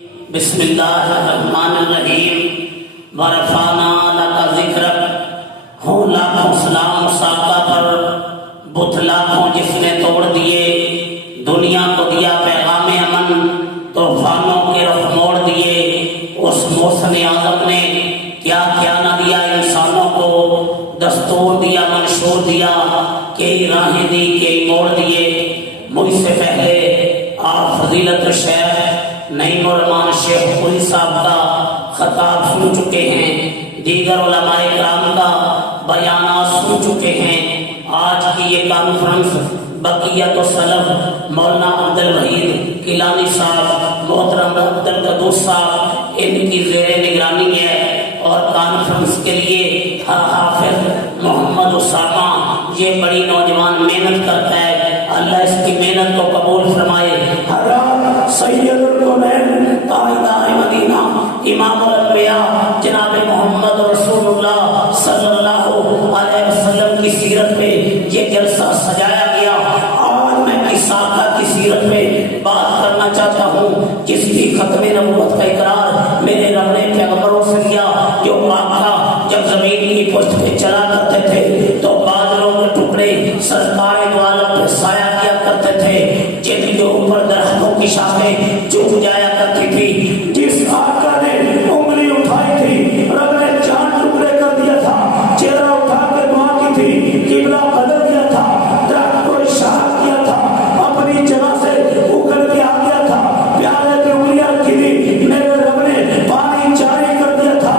بسم اللہ الرحمن الرحیم ورفعنا لک ذکرک، ہوں لاکھوں سلام ساقہ پر، بت لاکھوں جس نے توڑ دیے، دنیا کو دیا پیغام امن، طوفانوں کے رخ موڑ دیے۔ اس موسم اعظم نے کیا کیا نہ دیا انسانوں کو، دستور دیا منشور دیا، کئی راہیں دی کئی موڑ دیے۔ مجھ سے پہلے آپ فضیلت شیخ نعیم الرحمان شیخ پوری صاحب کا خطاب سن چکے ہیں، دیگر علماء کرام کا بیانات سن چکے ہیں۔ آج کی یہ کانفرنس بقیت السلف مولانا عبدالوحید کیلانی صاحب، محترم عبدالقدوس صاحب، ان کی زیر نگرانی ہے، اور کانفرنس کے لیے حافظ محمد اسامہ یہ بڑی نوجوان محنت کرتا ہے، اللہ اس کی محنت کو قبول فرمائے۔ حضرت سید الکونین تاجدار مدینہ امام الانبیاء جناب محمد رسول اللہ صلی اللہ علیہ وسلم کی سیرت میں یہ جلسہ سجایا گیا۔ آج میں اس آقا کی سیرت میں بات کرنا چاہتا ہوں جس کی ختم نبوت کا اقرار میرے رب نے پیغمبروں سے کیا۔ جو آقا جب زمین کی پشت پہ چلا کرتے تھے تو بادلوں کے ٹکڑے سرکار دو عالم پہ سایہ کیا کرتے تھے، جن کے اوپر درختوں کی شاخیں جھک جایا کرتی تھی۔ جس آقا نے انگلی اٹھائی تھی رب نے چاند ٹکڑے کر دیا تھا، چہرہ اٹھا کے دعا کی تھی، قبلہ بدل دیا تھا، درخت کو اشارہ کیا تھا، اپنی جگہ سے اکھڑ کے آ گیا تھا، پیالے پہ انگلیاں رکھی تھی، میرے رب نے پانی جاری کر دیا تھا،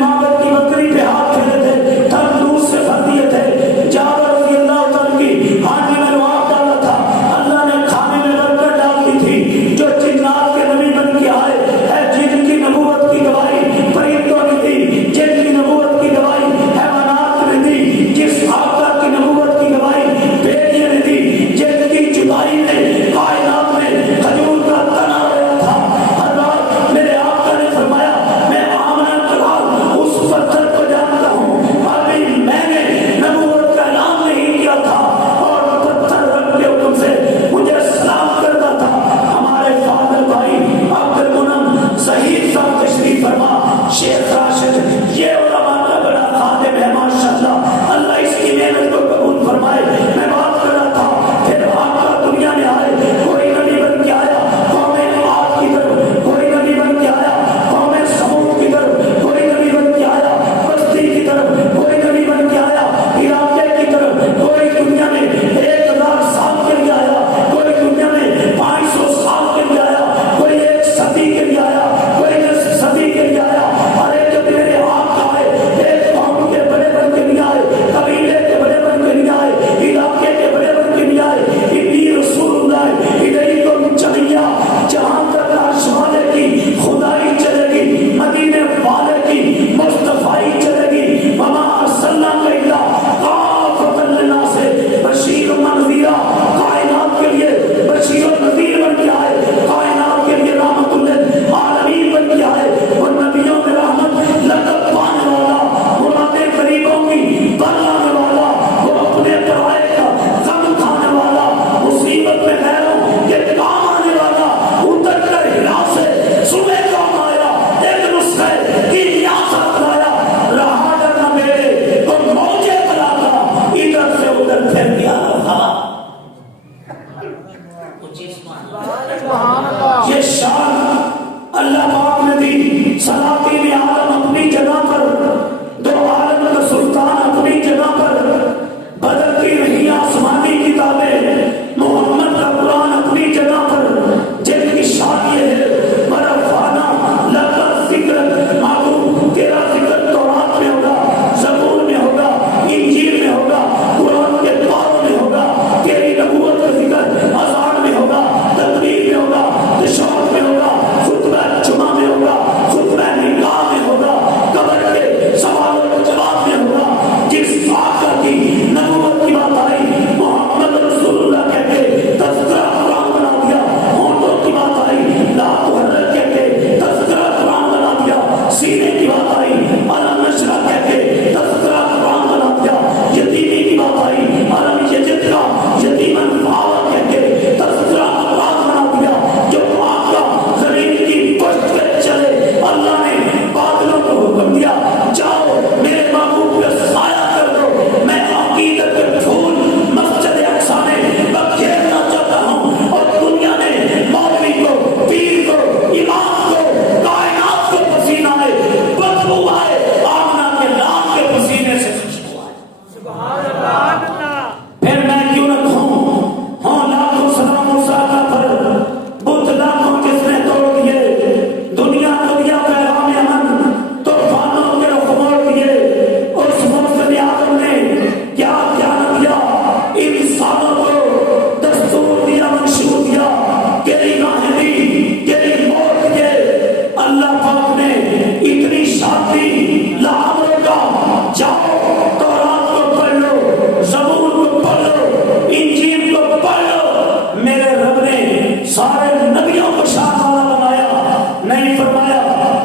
معبد کی بکری پہ ہاتھ پھیرے تھے، تھر دودھ سے بھر دیے تھے، جابر رضی اللہ تعالیٰ کی ہانڈی میں لعاب ڈالا تھا، اللہ نے کھانے میں برکت ڈال دی تھی۔ جو جنات کے نبی بن کے آئے ہے، جن کی نبوت کی گواہی پرندوں نے دی، جن کی نبوت کی گواہی حیوانات نے دی، جس آقا کی نبوت کی گواہی بیٹیاں نے دی، جن کی جدائی میں کائنات میں کھجور کا تنا رہا تھا۔ ہر رات میرے آقا نے فرمایا میں آمنہ کلال اس پتھر کو جانتا ہوں، ابھی میں نے نبوت کا اعلان نہیں کیا تھا اور پتھر رب کے حکم سے مجھے سلام کرتا تھا۔ ہمارے فاضل بھائی عبد المنعم ظہیر صاحب تشریف فرما، شیخ راشد یہ علماء کا بڑا خادم ہے ماشاءاللہ، اللہ اس کی محنت کو قبول فرمائے۔ میں بات کر رہا تھا پھر آقا دنیا میں آئے، کوئی نبی بن کے آیا قوم عاد کی طرف، کوئی نبی بن کے آیا قوم سمود کی طرف، کوئی نبی بن کے آیا بستی کی طرف، کوئی نبی بن کے آیا علاقے کی طرف، کوئی دنیا میں 1000 سال کے لیے آیا، کوئی دنیا میں 500 سال کے لیے آیا، کوئی 1 صدی کے لیے آیا، کوئی 10 صدی کے لیے آیا۔ ارے جب میرے آقا آئے ایک قوم کے بڑے بن کے نہیں آئے، قبیلے کے بڑے بن کے نہیں آئے، علاقے کے بڑے بن کے نہیں آئے، اتنی رسول اللہ ادھر تم چلیا جہاں تک عرش والے کی خدائی چلے گی، مدینے والے کی مصطفیٰ چلے گی۔ وما ارسلناک الا کافۃ للناس بشیر و نذیر، کائنات کے لیے بشیر و نذیر بن کے آئے، کائنات کے لیے رحمت للعالمین بن کے آئے۔ وہ نبیوں میں رحمت لقب پانے والا، مرادیں غریبوں کی بلانے والا، وہ اپنے پرائے کا غم کھانے والا، مصیبت میں غیروں کے کام آنے والا، اتر کر ہلا سے صبح کام آیا، ایک نسخے کی ریاست لایا، رہا ڈر نہ میرے تو موجے بلا گا، ادھر سے ادھر پھر گیا ہوا۔ یہ شان اللہ پاک نے دی، سلاطین عالم اپنی جگہ پر، دو عالم کا سلطان اپنی جگہ پر، بدلتی رہی آسمانی کتابیں، محمد کا قرآن اپنی جگہ پر، جن کی شان یہ ہے ورفعنا لک ذکرک، معبود تیرا ذکر تورات میں ہوگا، زبور میں ہوگا، انجیل میں ہوگا، قرآن کے پاروں میں ہوگا، تیری نبوت کا ذکر اذان میں ہوگا، تقریر میں ہوگا، تشہد میں ہوگا، خطبہ جمعہ میں ہوگا، خطبہ نکاح میں ہوگا، سارے نبیوں کو شان والا بنایا. نہیں فرمایا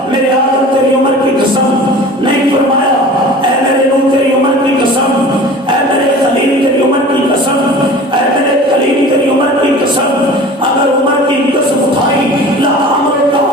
میرے آدم تیری عمر کی قسم, نہیں فرمایا اے میرے نوح تیری عمر کی قسم, اے میرے خلیل تیری عمر کی قسم, اے میرے کلیم تیری عمر کی قسم. اگر عمر کی قسم اٹھائی لا عمر کا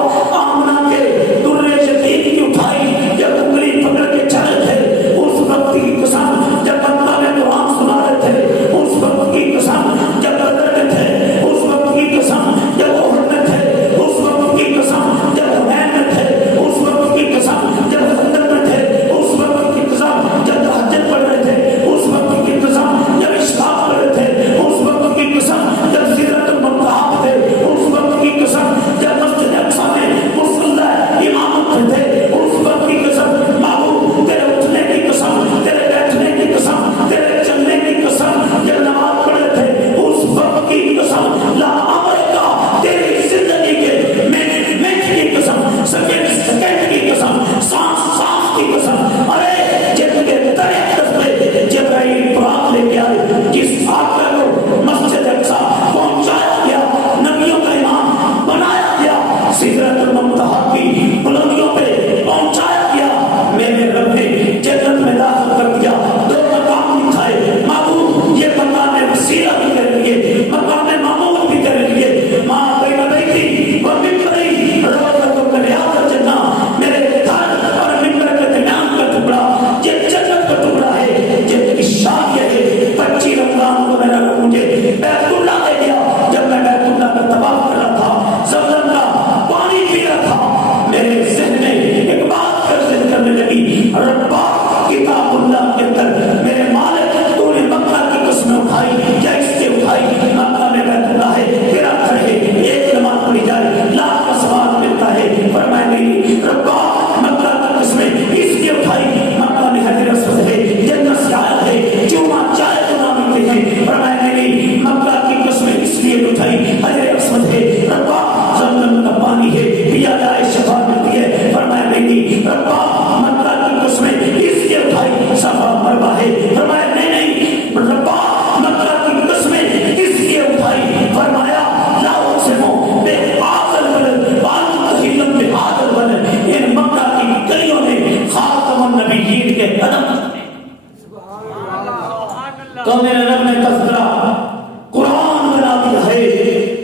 آمنہ کے درے شدید کی اٹھائی جب انگلی پکڑ کے چلے تھے اس وقت کی قسم, جب مکہ میں قرآن سنا رہے تھے اس وقت کی قسم, جب بدر میں تھے اس وقت کی قسم, جب احد میں تھے اس وقت کی قسم, جب حنین میں تھے اس وقت کی قسم, جب خندق میں تھے اس وقت کی قسم, جب تہجد پڑھ رہے تھے اس وقت کی قسم, جب اشفاق پڑھ رہے تھے اس وقت کی قسم, جب سدرۃ المنتہا پہ تھے اس وقت کی قسم, جب مسجد اقصی میں مصلی امامت پہ تھے اس وقت کی قسم. معبود تیرے اٹھنے کی قسم, تیرے بیٹھنے کی قسم, تیرے چلنے کی قسم, جب نماز پڑھ رہے تھے اس وقت کی قسم. لا عمر کا تیری زندگی کے منٹ کی قسم, سیکنڈ کی قسم, سانس کی قسم. ارے جب کے ترقت پہ جبرائیل براق لے کے آئے, جس آقا کو مسجد اقصی پہنچایا گیا, نبیوں کا امام بنایا گیا, سدرۃ المنتہا کی بلندیوں پہ پہنچایا گیا, میرے رب نے جنت میں داخل کر دیا. دو مقام دکھائے, معبود یہ مقام وسیلہ بھی تیرے لیے, مقام معمول بھی تیرے لیے. ماں بین بیتی و ممبری روضۃ من ریاض الجنہ, میرے گھر اور ممبر کے درمیان کا ٹکڑا یہ جنت کا ٹکڑا ہے. جنت کی شان یہ ہے 25 رمضان کو میرا رب مجھے بیت اللہ لے گیا. جب میں بیت اللہ کا طواف کر رہا تھا, زمزم کا پانی پی رہا تھا, میرے ذہن میں ایک بات کرنے لگی, ربا کتاب اللہ کے اندر میرے مالک تو نے مکہ کی قسمیں اٹھائی یا اس سے اٹھائی, مکہ میں بیت اللہ ہے, تیرا گھر ہے, ایک نماز پڑھی جائے لاکھ کا ثواب ملتا ہے. فرمایا نہیں ربا مکہ کی قسمیں اس لیے اٹھائی, مکہ میں حجر اسود ہے, جنت سے آیا ہے, چوما چائے تو نہ ملتے ہیں. فرمایا نہیں مکہ کی قسمیں اس لیے اٹھائی, حجر اسود ہے, ربا زمزم کا پانی ہے, پیا جائے شفا ملتی ہے. فرمایا نہیں ربا مکہ کی قسمیں اس لیے اٹھائی, صفا مروا ہے. فرمایا نہیں ربا مکہ کی قسمیں اس لیے اٹھائی. فرمایا لا اقسم بهذا البلد وانت حل بهذا البلد, ان مکہ کی گلیوں میں خاتم النبیین کے قدم. تو میرے رب نے تذکرہ قرآن بنا دیا ہے.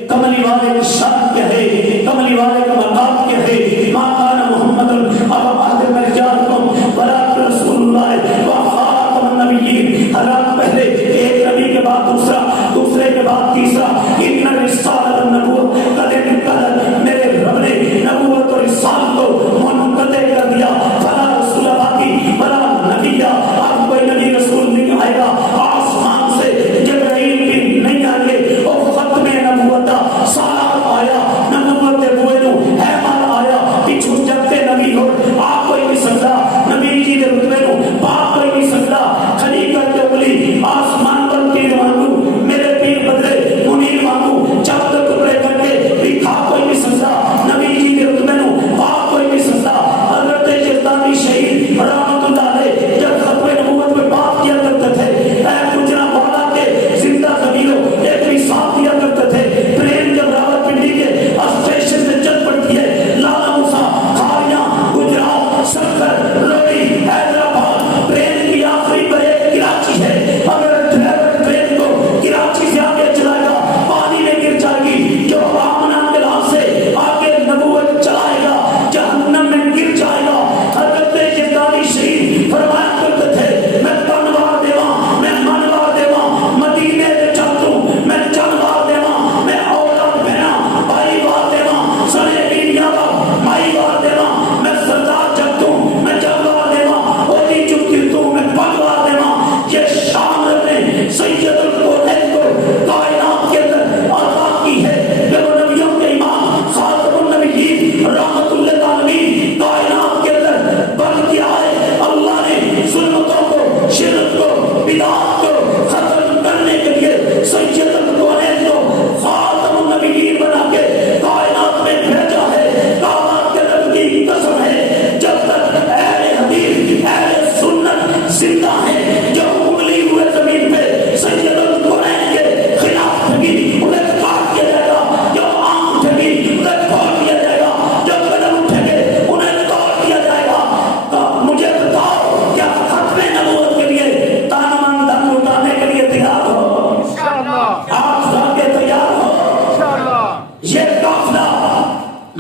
کملی والے کی شان کیا ہے, کملی والے کا مقام کیا ہے. ما کان محمد ابا احد من رجالکم ولکن رسول اللہ وخاتم النبیین. حالات پہلے ایک نبی کے بعد دوسرا, دوسرے کے بعد تیسرا. ان رسالۃ النبوۃ قد انقضت, میرے رب نے نبوت اور رسالت کو منقطع کر دیا. فلا رسول باقی ولا نبی, اب کوئی نبی رسول نہیں آئے گا. آسمان سے جبرائیل بھی نہیں آئے, اور ختم نبوت سالہ آیا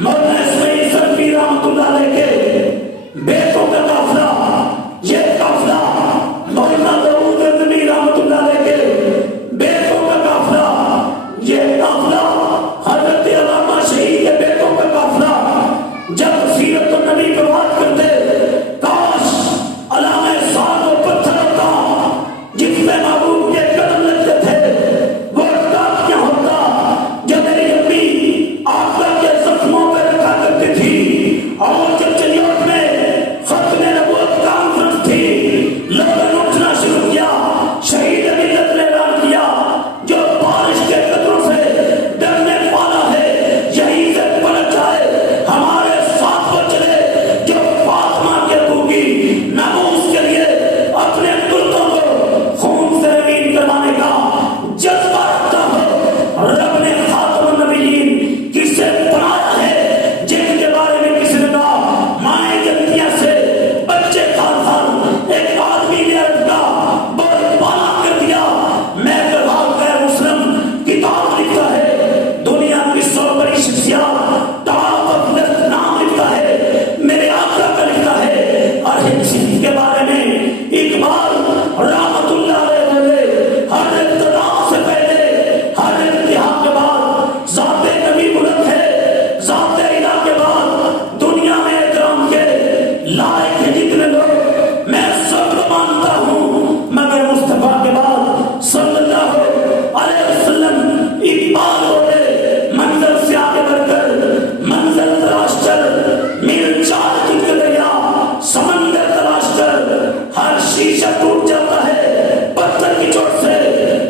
مولانا اسماعیل سلفی رحمۃ اللہ علیہ کے بیٹوں کا قافلہ، یہ قافلہ مولانا داؤد غنی رحمۃ اللہ علیہ کے بیٹوں کا قافلہ، یہ قافلہ حضرت علامہ شہید کے بیٹوں کا قافلہ جب سیرت النبی پر بات کرتے، کاش علامہ سعد و پتھر ہوتا جس میں محبوب کے قدم لگتے تھے، وہ ٹاکیاں ہوتا جو میری امی آقا کے زخموں پہ رکھا کرتی تھی، اور جب چلیوٹ میں ختم نبوت کانفرنس تھی، لوگوں نے اٹھنا شروع کیا، شہید ملت نے اعلان کیا جو بارش کے قطروں سے ڈرنے والا ہے یہیں سے پلٹ جائے، ہمارے ساتھ وہ چلے جو فاطمہ کے ابو کی ناموس کے لیے اپنے کرتوں کو خون سے رنگین کروانے کا جذبہ رکھتا ہو۔ رب نے خاتم النبیین کسے بنایا ہے جن کے بارے میں کسی نے کہا مائیں جنتیاں سے بچے خان ایک آدمی نے عرض کا بول بالا کر دیا، میں بغاؤ غیر مسلم کتاب لکھتا ہے، دنیا کی 100 بڑی شخصیات ٹاپ آف لسٹ نام لکھتا ہے، میرے آقا کا لکھتا ہے، اور ہند کے بارے میں اقبال رحمت اللہ علیہ بولے ہر ابتدا سے پہلے ہر انتہا کے بعد ذات نبی بلند ہے، ذات الہ کے بعد دنیا میں احترام کے لائق ہیں جتنے لوگ، میں سب کو مانتا ہوں مگر مصطفیٰ کے بعد صلی اللہ علیہ وسلم۔ اقبال بولے منزل سے آگے بڑھ کر منزل تلاش کر، میل چار دن کے دریا سمندر تلاش کر، ہر شیشہ ٹوٹ جاتا ہے پتھر کی چوٹ سے،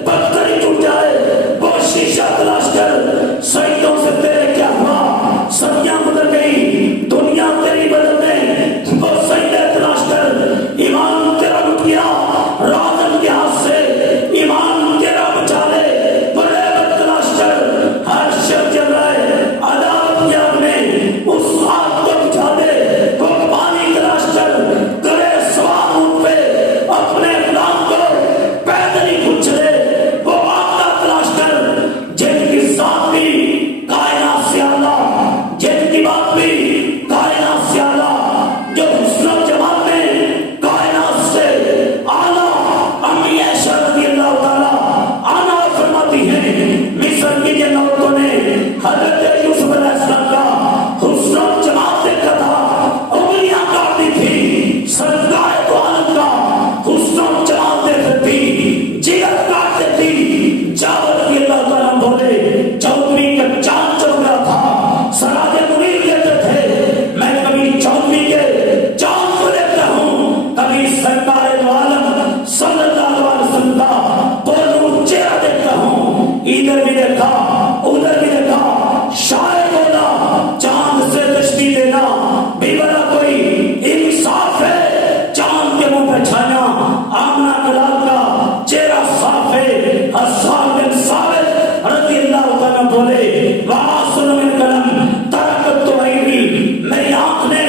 پتھر ہی ٹوٹ جائے وہ شیشہ تلاش کر، سجدوں سے تیرے کیا ہوا، صدیاں گزر گئی دنیا تیری بدل میں، وہ سجدے تلاش کر، ایمان تیرا لٹ گیا راجن کے ہاتھ سے، ایمان تیرا بچا لے وہ رحمت تلاش کر، ہر شب جل رہا ہے عدالت کی آگ میں، اس آگ کو بجھا دے وہ پانی تلاش کر، کرے سوار اونٹ پہ اپنے غلام کو پیدل ہی کچھ لے وہ آقا تلاش کر، جن کی ذات بھی کائنات سے اعلیٰ، جن کی بات بھی کائنات سے اعلیٰ، جو حسن و جمال میں کائنات سے اعلیٰ، امی عائشہ رضی اللہ تعالیٰ عنہا فرماتی ہیں مصر کی جن عورتوں نے حضرت یوسف علیہ السلام کا حسن و جمال دیکھا تھا، انگلیاں کاٹ دی تھی، سرکار تو عالم کا حسن و جمال دیکھ تھی، جگر کاٹ دیتی، جاور رضی اللہ تعالیٰ بولے چودھری کا چاند چل رہا تھا، سراج منیر کہتے تھے میں کبھی چودھری کے چاند کو دیکھتا ہوں، کبھی سرکار دو عالم صلی اللہ علیہ وسلم کا بولوں چہرہ دیکھتا ہوں، ادھر بھی دیکھا ادھر بھی دیکھا، شاعر بولا چاند سے تشبیہ دینا بھی بڑا کوئی انصاف ہے، چاند کے منہ پہ چھانا آمنہ کلال کا چہرہ صاف ہے، حسان بن ثابت رضی اللہ تعالیٰ بولے وَآسُنُ مِنْ قَلَمْ تَرَكَتْ عَيْنِي، میری آنکھ نے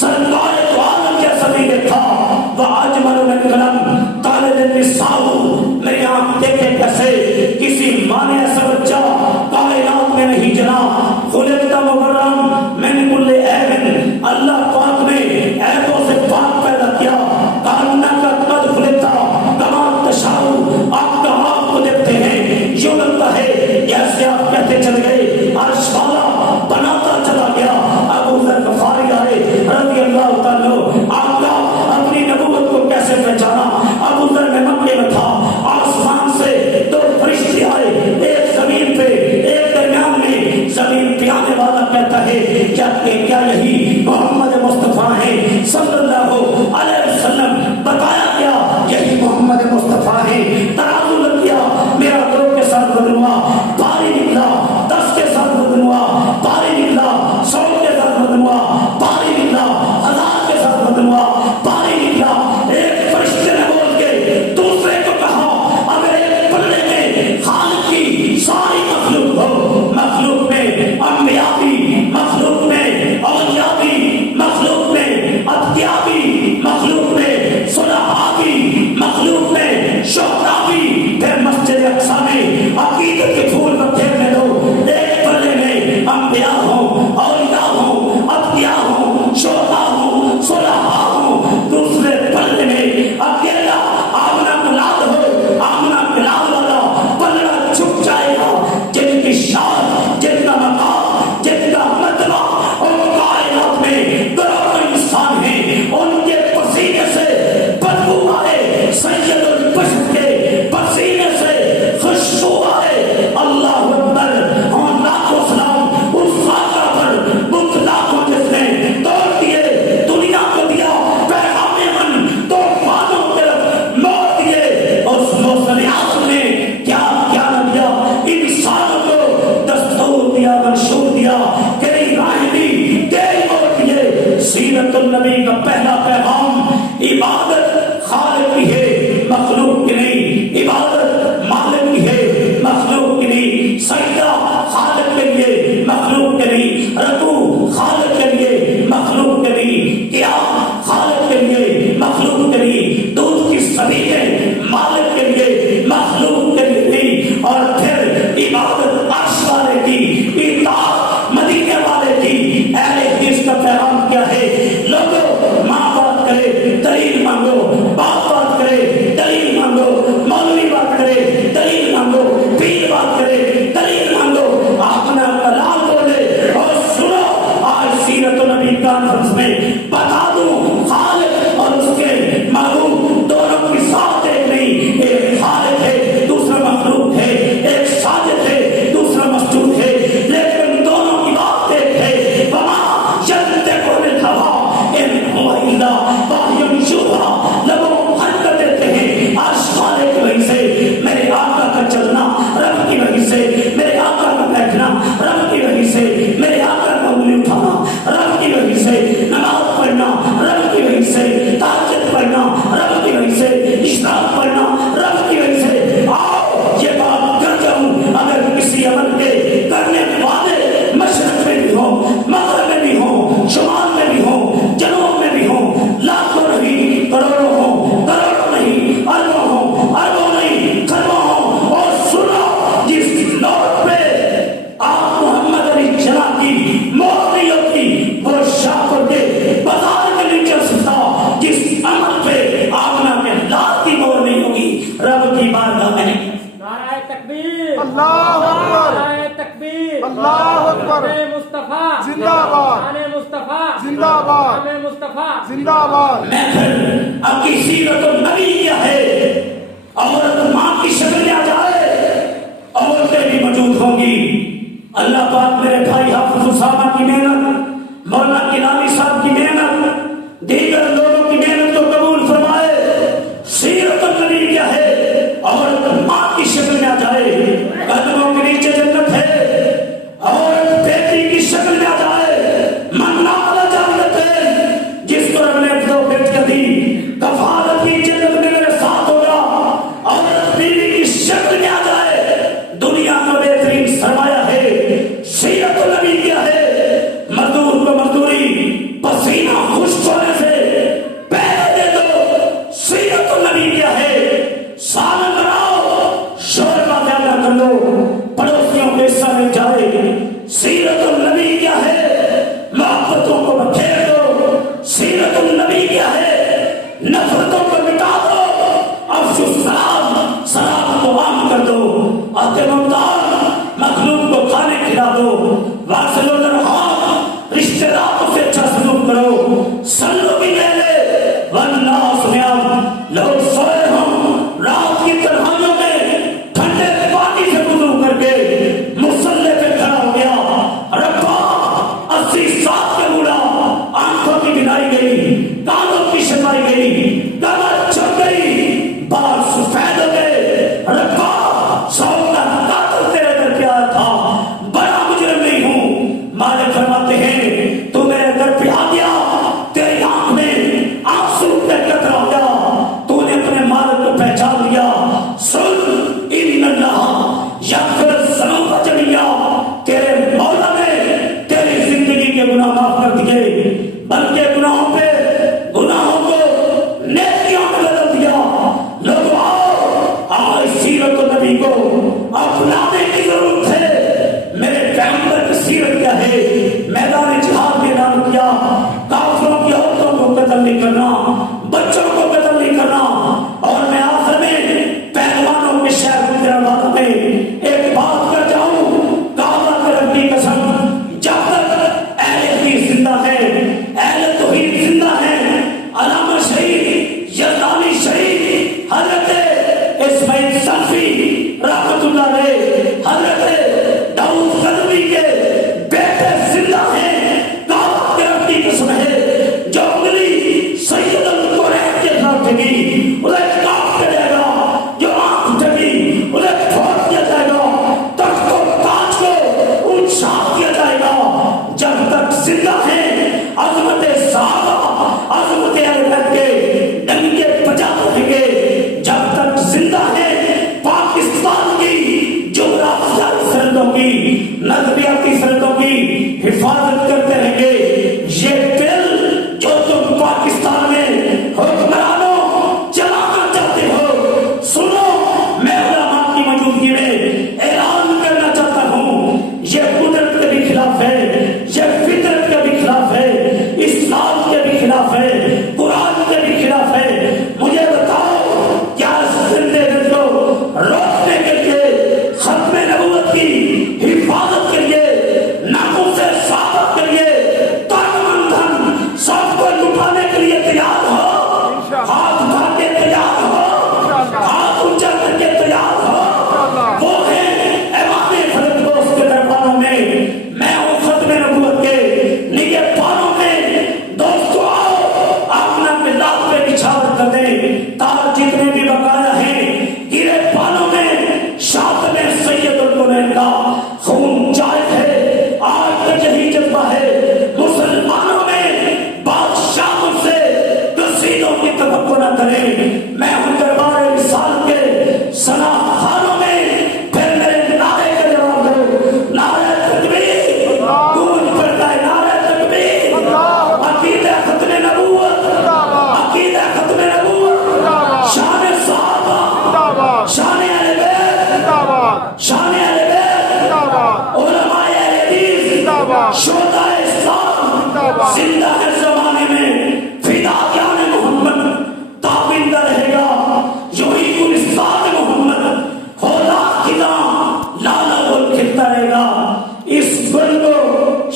سرکار تو عالم جیسا نہیں دیکھا، وَأَجْمَلُ مِنْ قَلَمْ طَالِبَ النِّسَاءُ، میری آنکھ دیکھے کیسے کسی ماں نے ایسا بچہ کائنات میں نہیں جنا، خلقت مبرم من کل عیب، اللہ پاک نے عیبوں سے پاک پیدا کیا، کانہ کا قد خلقتا کما تشاء، آپ کا آپ کو دیکھتے ہیں یوں لگتا ہے جیسے آپ کہتے چل گئے عرش والا بناتا چلا گیا۔ ابو ذر غفاری آئے رضی اللہ تعالیٰ، آپ کا اپنی نبوت کو کیسے پہچانا؟ ابو ذر میں مکے میں تھا، آسمان سے 2 فرشتے آئے، ایک زمین پہ ایک درمیان میں، زمین پہ آنے والا کہتا ہے کیا یہی محمد مصطفیٰ ہیں صلی اللہ علیہ وسلم؟ بتایا کیا یہی محمد مصطفیٰ ہیں؟ ترازو لگ گیا، میرا 2 کے ساتھ بدل ہوا بھاری نکلا، 10 کے ساتھ بدل ہوا بھاری نکلا، 100 کے ساتھ بدل ہوا بھاری نکلا، 1000 کے ساتھ بدل ہوا بھاری نکلا۔ ایک فرشتے نے بول کے دوسرے کو کہا اگر ایک پلڑے میں خالق کی ساری مخلوق ہو، مخلوق میں انبیاء بھی، مخلوق میں اولیاء بھی، مخلوق میں اتقیاء بھی، مخلوق میں صلحاء بھی، مخلوق میں شہداء بھی، پھر مسجد اقصی میں عقیدت کے پھول کو پھیرنے دو، ایک پلڑے میں انبیاء ہوں اولیاء منشور دیا، تیری راہیں دی، تیری موت دیے۔ سیرت النبی کا پہلا پیغام عبادت خالق کی ہے، مخلوق کی نہیں، عبادت مالک کی ہے، مخلوق کی نہیں، سجدہ خالق کے لیے، مخلوق کے نہیں، رکوع خالق کے لیے، مخلوق کے نہیں، قیام خالق کے لیے، مخلوق کے نہیں، دودھ کی سبیلیں مالک کے لیے، مخلوق کے لیے نہیں۔ اور پھر عبادت عرش والے کی، اطاعت مدینے والے کی۔ اہل حدیث کا پیغام کیا ہے؟ لوگوں، ماں بات کرے دلیل مانگو، باپ بات کرے دلیل مانگو، مولوی بات کرے دلیل مانگو، پیر بات کرے دلیل مانگو، اپنا کلام بولے اور سنو۔ آج سیرت النبی کانفرنس میں بتا دوں، خالق اور اس کے معبود دونوں کی ساتھ ایک نہیں، ایک خالق ہے دوسرا مخلوق ہے، ایک ساجد ہے دوسرا مسجود ہے، لیکن دونوں کی بات ایک ہے۔ وما ينطق عن الهوى ان هو الا وحی یوحی۔ لوگوں حرکت دیتے ہیں عرش والے کی وجہ سے، میرے آقا کا چلنا رب کی وجہ سے، میرے آقا کا بیٹھنا رب کی وجہ سے، میرے آقا کا انگلی اٹھانا رب کی وجہ سے، نماز پڑھنا رب کی وجہ سے، تہجد پڑھنا رب کی وجہ سے، اشراق پڑھنا رب کی وجہ سے۔ آؤ یہ بات کر جاؤں، اگر کسی عمل کے کرنے والے مشرق میں بھی ہوں، مغرب میں بھی ہوں، شمال میں بھی ہوں، جنوب میں بھی ہوں، لاکھوں نہیں کروڑوں ہوں، کروڑوں نہیں اربوں ہوں، اربوں نہیں کھربوں ہوں، اور سنو، جس نوٹ پہ آپ محمد علی جناح کی موت نہیں ہوتی، وہ شاہپور کے بازار کے نیچے سکتا، جس عمل پہ آمنہ کے لات کی مور نہیں ہوگی، رب کی بارگاہ میں نہیں۔ نعرہ تکبیر، اللہ اکبر، نعرہ تکبیر، اللہ اکبر، نعرہ مصطفیٰ زندہ باد، نعرہ مصطفیٰ زندہ باد، نعرہ مصطفیٰ زندہ باد۔ میں پھر اب کی سیرت النبی کیا ہے؟ عورت ماں کی شکل میں آ جائے، عورتیں بھی موجود ہوں گی۔ اللہ پاک میرے بھائی حافظ اسامہ کی محنت، مولانا کلانی صاحب کی محنت، دیگر لوگوں کی محنت کو قبول فرمائے۔ سیرت النبی کیا ہے؟ عورت ماں کی شکل میں آ جائے، قدموں کے نیچے جنت ہے، عورت بیٹی کی شکل میں آ جائے، من نال جنت ہے، جس کو رب نے دو بیٹیاں دی، کفالت کی جنت میں میرے ساتھ ہوگا۔ عورت بیوی کی شکل میں آ جائے، دنیا کا بہترین سرمایہ ہے۔ سیرت النبی کیا ہے؟ مزدور کو مزدوری پسینہ خشک ہونے سے پہلے دے دو۔ سیرت النبی کیا ہے؟ سالن بناؤ، شوربہ زیادہ کر لو، پڑوسیوں کے حصہ میں جائے۔ سیرت النبی کیا ہے؟ محبتوں کو بکھیر دو۔ سیرت النبی کیا ہے؟ نفرتوں کو مٹا دو، افشو السلام، سلام کو عام کر دو، عہد ممتاز مخلوق کو کھانے کھلا دو، واصل الارحام رشتہ داروں سے اچھا سلوک کرو۔ سلو بھی لے لے والناس نیام، لوگ سوئے ہوں رات کی تنہائیوں میں، ٹھنڈے پانی سے وضو کر کے مصلی پہ کھڑا ہو گیا، ربا 80 سال کے بوڑھا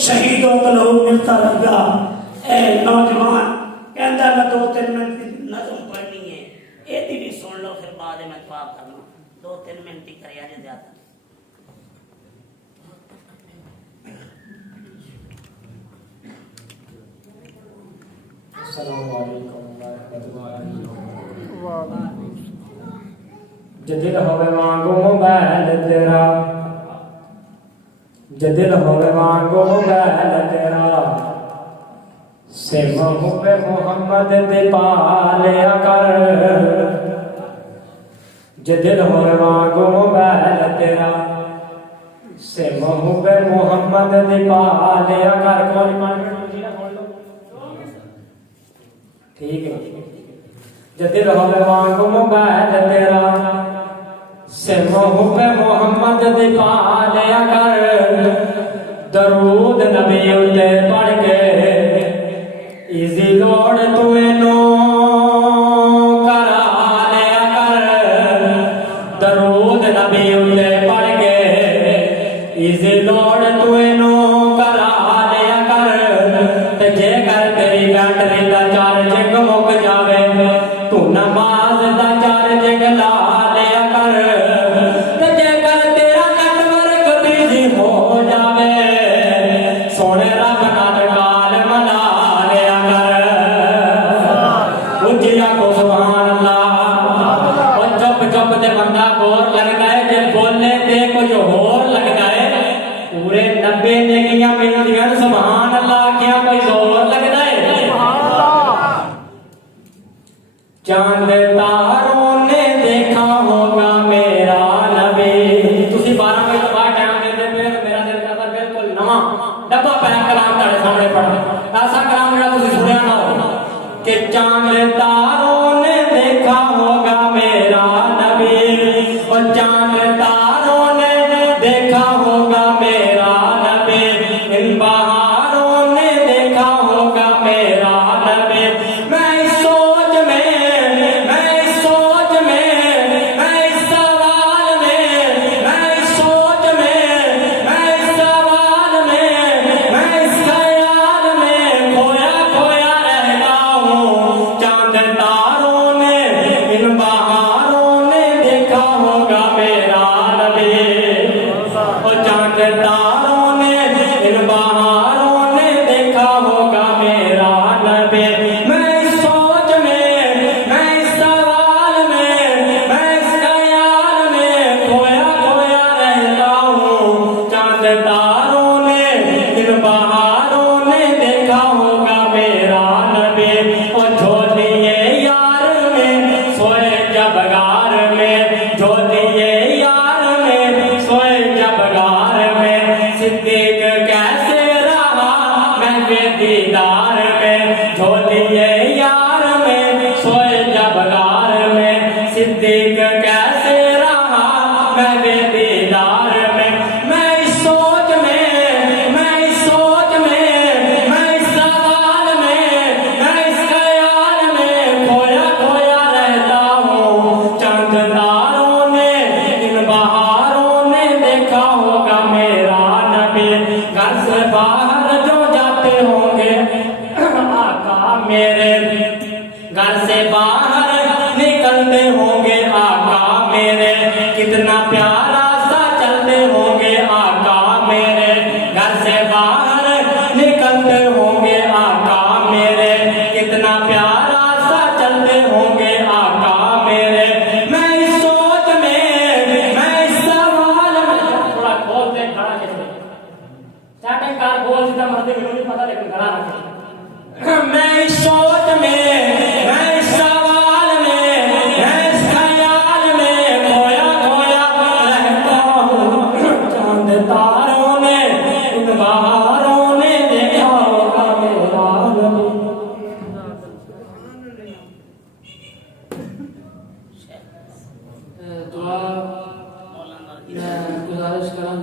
شہیدوں کا لہو ملتا رہ گیا. اے نوجوان کہندا میں 2-3 منٹ کی نظم پڑھنی ہے، یہ بھی سن لو پھر بعد میں دعا کرنا. 2-3 منٹ ہی کریا جے زیادہ. السلام علیکم ورحمۃ اللہ. جدل ہوے وانگو موبائل تیرا، جدل ہوے وانگو موبائل تیرا، سم حب محمد دے پا لیا کر. جدل ہوے وانگو موبائل تیرا، سم حب محمد دے پا لیا کر. کون مان ٹھیک ہے. جدل ہوے وانگو موبائل تیرا، سم حب محمد دے پا لیا کر. درود نبی اتے پڑھ کے ایزی لوڑ تو اینو کرا لیا کر. درود نبی اتے پڑھ کے ایزی لوڑ تو اینو کرا لیا کر. تے جے کر تیری بیٹری دا چارجنگ مک جاوے تو نماز دا چارجنگ لا لیا کر. تے جے کر تیرا نیٹ ورک بزی ہو جاوے سونے رب نال گال ملا لیا کر. اچھی آکھو سبحان اللہ. اور چپ چپ تے بندہ بور لگدا ہے، جے بولنے تے کچھ ہور لگدا ہے. پورے 90 نیکیاں ملدیاں سبحان اللہ کیا کوئی زور لگدا ہے. چاند تاروں نے دیکھا ہوگا میرا نبی. تسی 12 بجے تو بعد ٹائم دے دے میرا دل کردا بالکل نواں ڈبا پہ کلام تہاڈے سامنے پڑھنا. ایسا کلام جڑا تسی سنیا نہ ہو کہ چاند تاروں نے دیکھا ہوگا میرا نبی. اور چاند تاروں نے دیکھا ہوگا میرا نبی. ان بہاروں نے دیکھا ہوگا میرا نبی. میں اس سوچ میں، میں اس سوچ میں، میں اس سوال میں، میں اس سوچ میں، میں اس سوال میں، میں اس خیال میں کھویا کھویا رہتا ہوں. چاند تاروں نے، ان بہاروں نے دیکھا ہوگا میرا نبی. اور چاند تاروں نے، ان بہاروں نے دیکھا ہوگا میرا نبی. میں اس سوچ میں، میں اس سوال میں، میں اس خیال میں کھویا کھویا رہتا ہوں. چاند تاروں نے، ان بہاروں